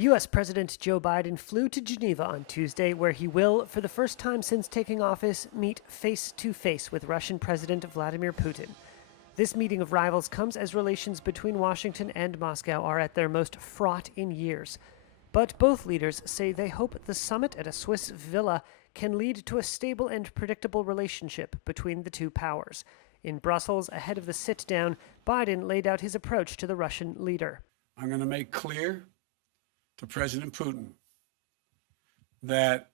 U.S. President Joe Biden flew to Geneva on Tuesday, where he will, for the first time since taking office, meet face-to-face with Russian President Vladimir Putin. This meeting of rivals comes as relations between Washington and Moscow are at their most fraught in years. But both leaders say they hope the summit at a Swiss villa can lead to a stable and predictable relationship between the two powers. In Brussels, ahead of the sit-down, Biden laid out his approach to the Russian leader. I'm going to make clear to President Putin that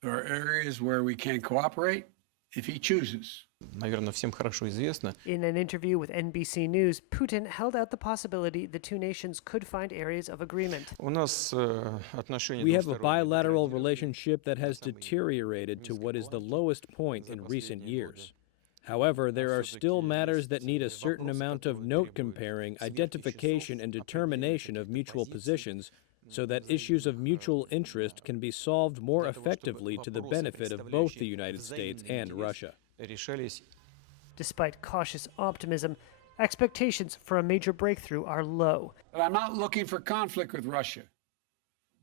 there are areas where we can cooperate if he chooses. In an interview with NBC News, Putin held out the possibility the two nations could find areas of agreement. We have a bilateral relationship that has deteriorated to what is the lowest point in recent years. However, there are still matters that need a certain amount of note comparing, identification, and determination of mutual positions so that issues of mutual interest can be solved more effectively to the benefit of both the United States and Russia. Despite cautious optimism, expectations for a major breakthrough are low. But I'm not looking for conflict with Russia,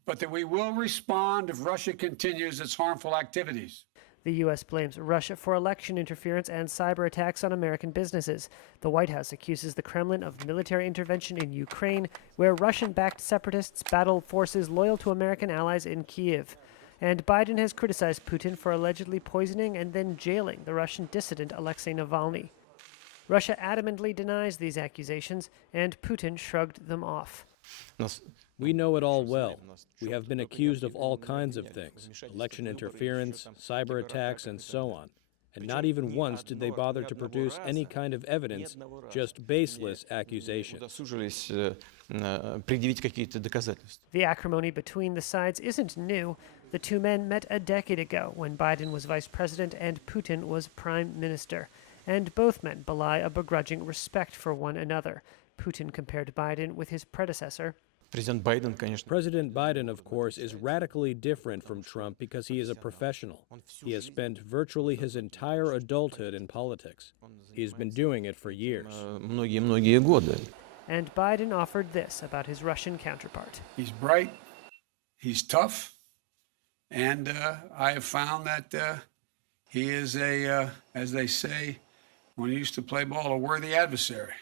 but that we will respond if Russia continues its harmful activities. The U.S. blames Russia for election interference and cyber attacks on American businesses. The White House accuses the Kremlin of military intervention in Ukraine, where Russian-backed separatists battle forces loyal to American allies in Kyiv. And Biden has criticized Putin for allegedly poisoning and then jailing the Russian dissident Alexei Navalny. Russia adamantly denies these accusations, and Putin shrugged them off. We know it all well. We have been accused of all kinds of things, election interference, cyber attacks, and so on. And not even once did they bother to produce any kind of evidence, just baseless accusations. The acrimony between the sides isn't new. The two men met a decade ago when Biden was vice president and Putin was prime minister. And both men belie a begrudging respect for one another. Putin compared Biden with his predecessor. President Biden, of course, is radically different from Trump because he is a professional. He has spent virtually his entire adulthood in politics. He's been doing it for years. And Biden offered this about his Russian counterpart. He's bright, he's tough, and I have found that he is as they say, when he used to play ball, a worthy adversary.